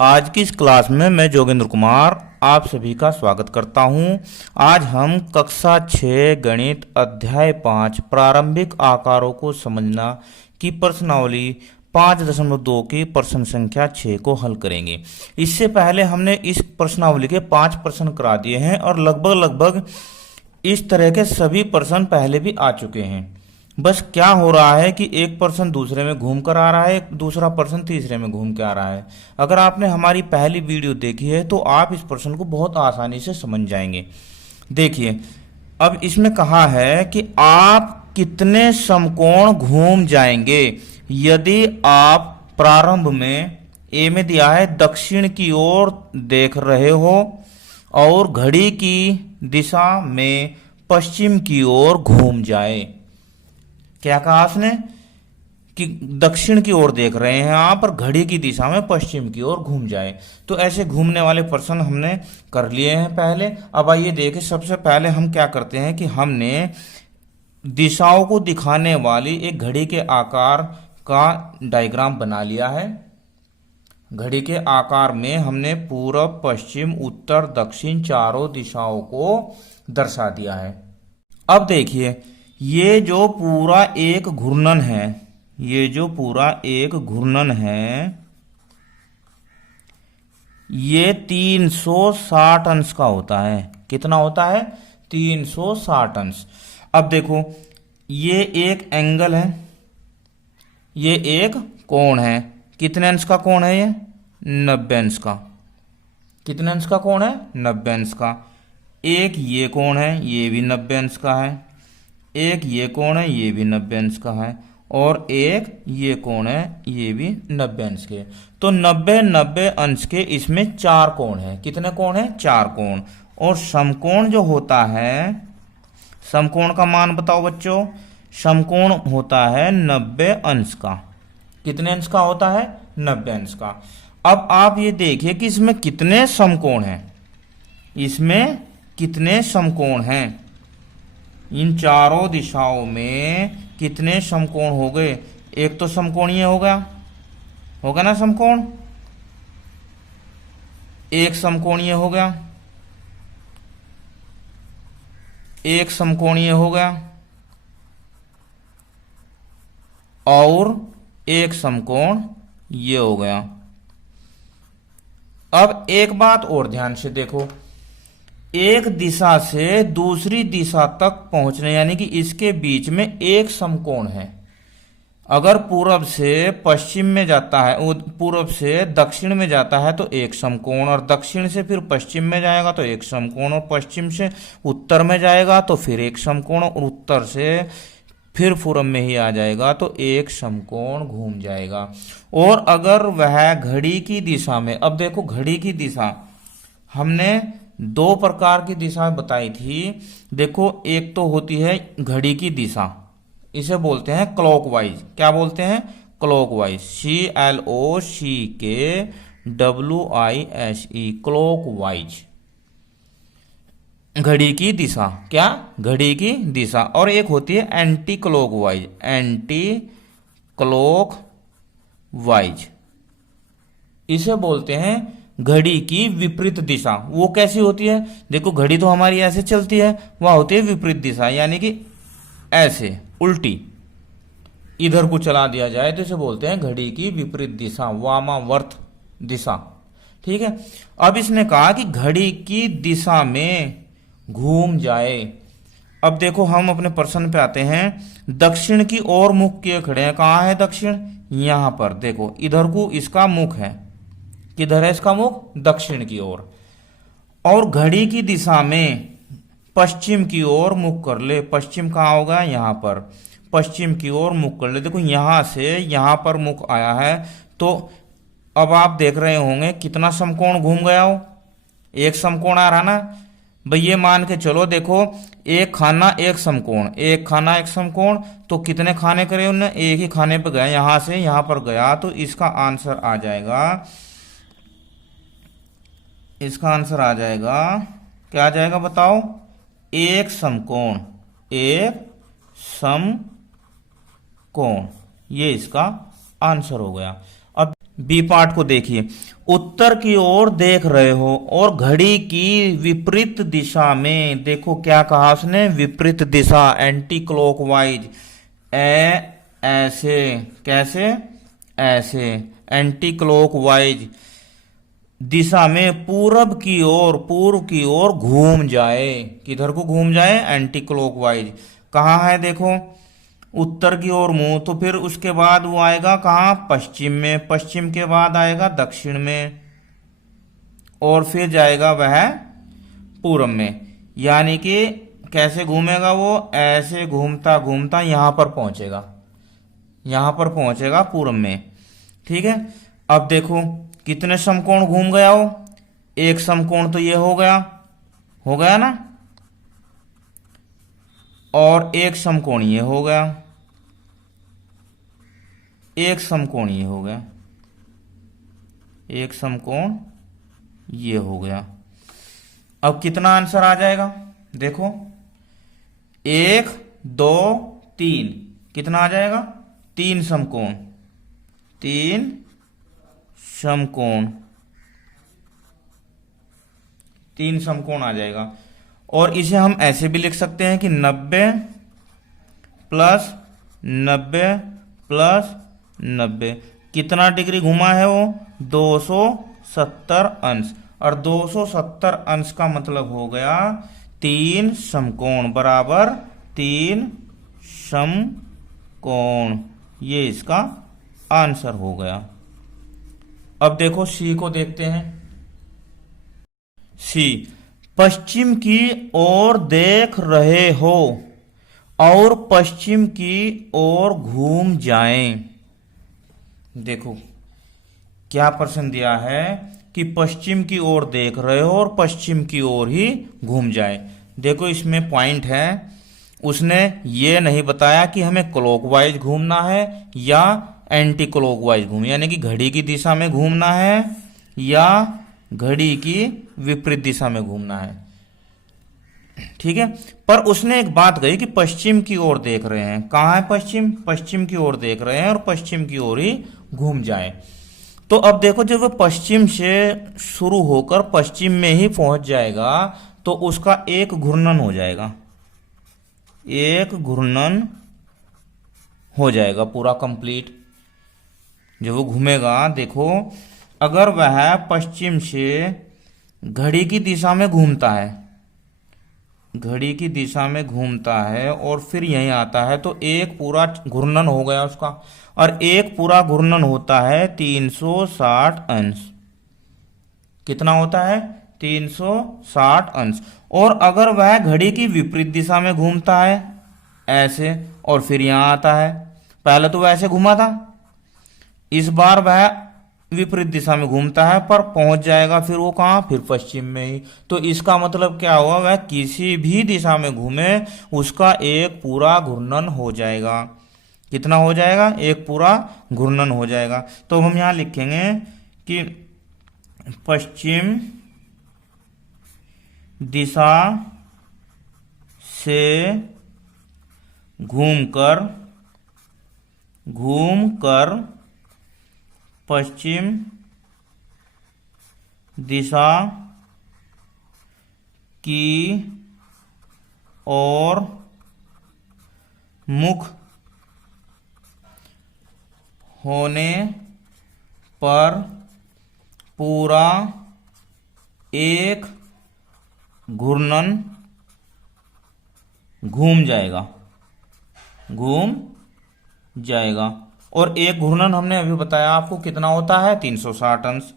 आज की इस क्लास में मैं जोगेंद्र कुमार आप सभी का स्वागत करता हूं। आज हम कक्षा 6 गणित अध्याय 5 प्रारंभिक आकारों को समझना की प्रश्नावली 5.2 की प्रश्न संख्या 6 को हल करेंगे। इससे पहले हमने इस प्रश्नावली के 5 प्रश्न करा दिए हैं और लगभग इस तरह के सभी प्रश्न पहले भी आ चुके हैं। बस क्या हो रहा है कि एक पर्सन दूसरे में घूम कर आ रहा है, दूसरा पर्सन तीसरे में घूम के आ रहा है। अगर आपने हमारी पहली वीडियो देखी है तो आप इस प्रश्न को बहुत आसानी से समझ जाएंगे। देखिए, अब इसमें कहा है कि आप कितने समकोण घूम जाएंगे यदि आप प्रारंभ में ए में दिया है दक्षिण की ओर देख रहे हो और घड़ी की दिशा में पश्चिम की ओर घूम जाए। क्या कहा उसने कि दक्षिण की ओर देख रहे हैं आप और घड़ी की दिशा में पश्चिम की ओर घूम जाए। तो ऐसे घूमने वाले प्रश्न हमने कर लिए हैं पहले। अब आइए देखें, सबसे पहले हम क्या करते हैं कि हमने दिशाओं को दिखाने वाली एक घड़ी के आकार का डायग्राम बना लिया है। घड़ी के आकार में हमने पूर्व पश्चिम उत्तर दक्षिण चारों दिशाओं को दर्शा दिया है। अब देखिए, ये जो पूरा एक घूर्णन है, ये जो पूरा एक घूर्णन है, ये 360 अंश का होता है। कितना होता है? 360 अंश। अब देखो, ये एक एंगल है, ये एक कोण है। कितने अंश का कोण है ये? 90 अंश का। कितने अंश का कोण है? 90 अंश का। एक ये कोण है, ये भी 90 अंश का है। एक ये कोण है, ये भी 90 अंश का है। और एक ये कोण है, ये भी 90 अंश के। तो 90 अंश के इसमें 4 कोण है। कितने कोण है? 4 कोण। और समकोण जो होता है, समकोण का मान बताओ बच्चों। समकोण होता है 90 अंश का। कितने अंश का होता है? 90 अंश का। अब आप ये देखिए कि इसमें कितने समकोण हैं। इसमें कितने समकोण हैं? इन चारों दिशाओं में कितने समकोण हो गए? एक तो समकोण ये होगा ना समकोण। एक समकोण ये हो गया, एक समकोण ये हो गया और एक समकोण ये हो गया। अब एक बात और ध्यान से देखो, एक दिशा से दूसरी दिशा तक पहुंचने यानी कि इसके बीच में एक समकोण है। अगर पूर्व से पश्चिम में जाता है, पूर्व से दक्षिण में जाता है तो एक समकोण, और दक्षिण से फिर पश्चिम में जाएगा तो एक समकोण, और पश्चिम से उत्तर में जाएगा तो फिर एक समकोण, और उत्तर से फिर पूर्व में ही आ जाएगा तो एक समकोण घूम जाएगा। और अगर वह घड़ी की दिशा में, अब देखो घड़ी की दिशा हमने 2 प्रकार की दिशा बताई थी। देखो, एक तो होती है घड़ी की दिशा, इसे बोलते हैं क्लॉकवाइज। क्या बोलते हैं? क्लॉकवाइज। CLOCKWISE, क्लॉकवाइज, घड़ी की दिशा। क्या? घड़ी की दिशा। और एक होती है एंटी क्लॉकवाइज, एंटी क्लॉकवाइज, इसे बोलते हैं घड़ी की विपरीत दिशा। वो कैसी होती है? देखो, घड़ी तो हमारी ऐसे चलती है, वह होती है विपरीत दिशा, यानी कि ऐसे उल्टी इधर को चला दिया जाए तो इसे बोलते हैं घड़ी की विपरीत दिशा, वामावर्त दिशा। ठीक है। अब इसने कहा कि घड़ी की दिशा में घूम जाए। अब देखो, हम अपने प्रश्न पे आते हैं। दक्षिण की ओर मुख किए खड़े हैं। कहाँ है दक्षिण? यहां पर। देखो, इधर को इसका मुख है। किधर है इसका मुख? दक्षिण की ओर। और घड़ी की दिशा में पश्चिम की ओर मुख कर ले। पश्चिम कहाँ होगा? यहां पर। पश्चिम की ओर मुख कर ले। देखो, यहां से यहां पर मुख आया है तो अब आप देख रहे होंगे कितना समकोण घूम गया हो। एक समकोण आ रहा ना भाई। ये मान के चलो, देखो, एक खाना एक समकोण, एक खाना एक समकोण, तो कितने खाने करे उन्होंने? एक ही खाने पर गया, यहां से यहां पर गया। तो इसका आंसर आ जाएगा, इसका आंसर आ जाएगा, क्या आ जाएगा बताओ? एक समकोण, एक समकोण, ये इसका आंसर हो गया। अब बी पार्ट को देखिए। उत्तर की ओर देख रहे हो और घड़ी की विपरीत दिशा में, देखो क्या कहा उसने, विपरीत दिशा, एंटी क्लॉकवाइज। ऐसे, कैसे, ऐसे, एंटी क्लॉकवाइज दिशा में पूरब की ओर, पूर्व की ओर घूम जाए। किधर को घूम जाए, एंटी क्लॉकवाइज। कहाँ है देखो, उत्तर की ओर मुंह, तो फिर उसके बाद वो आएगा कहाँ, पश्चिम में, पश्चिम के बाद आएगा दक्षिण में, और फिर जाएगा वह पूरब में। यानी कि कैसे घूमेगा वो, ऐसे घूमता घूमता यहां पर पहुंचेगा, यहां पर पहुंचेगा पूरब में। ठीक है, अब देखो कितने समकोण घूम गया वो, एक समकोण तो ये हो गया ना, और एक समकोण ये हो गया, एक समकोण ये हो गया, एक समकोण ये हो गया। अब कितना आंसर आ जाएगा देखो, 1 2 3, कितना आ जाएगा, 3 समकोण, 3 समकोण, 3 समकोण आ जाएगा। और इसे हम ऐसे भी लिख सकते हैं कि 90 प्लस 90 प्लस 90, कितना डिग्री घुमा है वो, 270 अंश। और 270 अंश का मतलब हो गया 3 समकोण बराबर 3 समकोण, ये इसका आंसर हो गया। अब देखो सी को देखते हैं। सी, पश्चिम की ओर देख रहे हो और पश्चिम की ओर घूम जाएं। देखो क्या प्रश्न दिया है कि पश्चिम की ओर देख रहे हो और पश्चिम की ओर ही घूम जाए। देखो इसमें पॉइंट है, उसने ये नहीं बताया कि हमें क्लॉकवाइज घूमना है या एंटी क्लॉकवाइज घूम, यानी कि घड़ी की दिशा में घूमना है या घड़ी की विपरीत दिशा में घूमना है। ठीक है, पर उसने एक बात कही कि पश्चिम की ओर देख रहे हैं। कहाँ है पश्चिम, पश्चिम की ओर देख रहे हैं और पश्चिम की ओर ही घूम जाए। तो अब देखो जब वह पश्चिम से शुरू होकर पश्चिम में ही पहुंच जाएगा तो उसका एक घूर्णन हो जाएगा, एक घूर्णन हो जाएगा पूरा कंप्लीट। जब वो घूमेगा, देखो अगर वह पश्चिम से घड़ी की दिशा में घूमता है, घड़ी की दिशा में घूमता है और फिर यहीं आता है, तो एक पूरा घूर्णन हो गया उसका। और एक पूरा घूर्णन होता है 360 अंश। कितना होता है, 360 अंश। और अगर वह घड़ी की विपरीत दिशा में घूमता है ऐसे, और फिर यहां आता है, पहले तो वह ऐसे घूमा था, इस बार वह विपरीत दिशा में घूमता है पर पहुंच जाएगा फिर वो कहां, फिर पश्चिम में ही। तो इसका मतलब क्या हुआ, वह किसी भी दिशा में घूमे उसका एक पूरा घूर्णन हो जाएगा। कितना हो जाएगा, एक पूरा घूर्णन हो जाएगा। तो हम यहां लिखेंगे कि पश्चिम दिशा से घूमकर पश्चिम दिशा की ओर मुख होने पर पूरा एक घूर्णन घूम जाएगा, घूम जाएगा। और एक घूर्णन हमने अभी बताया आपको कितना होता है, 360 अंश।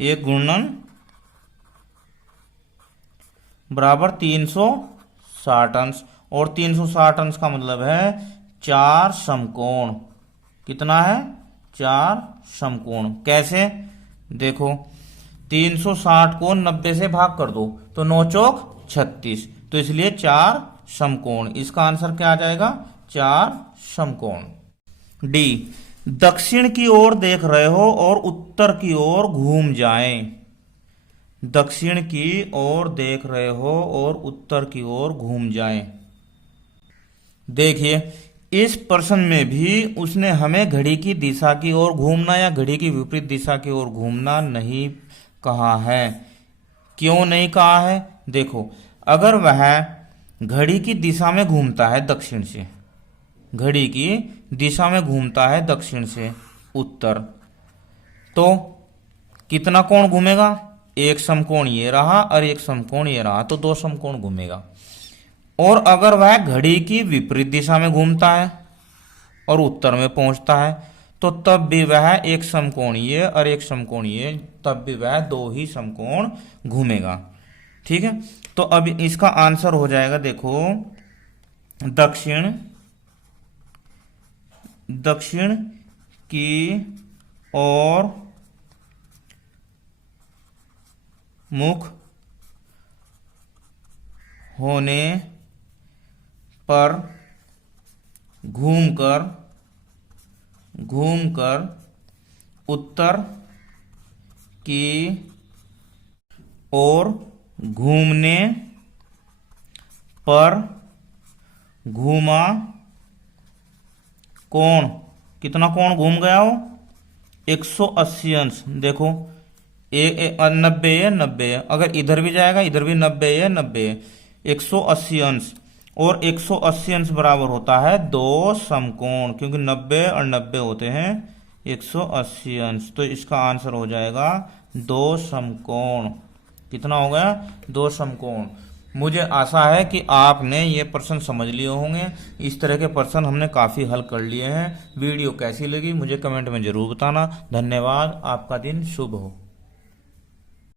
एक घूर्णन बराबर 360 अंश, और 360 अंश का मतलब है 4 समकोण। कितना है, 4 समकोण। कैसे, देखो 360 को 90 से भाग कर दो तो 9 चौक 36, तो इसलिए 4 समकोण। इसका आंसर क्या आ जाएगा, 4 समकोण। डी, दक्षिण की ओर देख रहे हो और उत्तर की ओर घूम जाएं। दक्षिण की ओर देख रहे हो और उत्तर की ओर घूम जाएं। देखिए इस प्रश्न में भी उसने हमें घड़ी की दिशा की ओर घूमना या घड़ी की विपरीत दिशा की ओर घूमना नहीं कहा है। क्यों नहीं कहा है? देखो, अगर वह घड़ी की दिशा में घूमता है दक्षिण से, घड़ी की दिशा में घूमता है दक्षिण से उत्तर, तो कितना कोण घूमेगा? एक समकोण ये रहा और एक समकोण ये रहा, तो दो समकोण घूमेगा। और अगर वह घड़ी की विपरीत दिशा में घूमता है और उत्तर में पहुंचता है, तो तब भी वह एक समकोणीय और एक समकोणीय, तब भी वह दो ही समकोण घूमेगा। ठीक है, तो अब इसका आंसर हो जाएगा, देखो, दक्षिण की ओर मुख होने पर घूमकर उत्तर की ओर घूमने पर घूमा कोण, कितना कोण घूम गया हो? 180 अंश। देखो, 90 है, 90 है, अगर इधर भी जाएगा इधर भी 90 है, 90 है, 180 अंश। और 180 अंश बराबर होता है दो समकोण, क्योंकि 90 और 90 होते हैं 180 अंश। तो इसका आंसर हो जाएगा दो समकोण। कितना हो गया? दो समकोण। मुझे आशा है कि आपने ये प्रश्न समझ लिए होंगे। इस तरह के प्रश्न हमने काफ़ी हल कर लिए हैं। वीडियो कैसी लगी मुझे कमेंट में ज़रूर बताना। धन्यवाद। आपका दिन शुभ हो।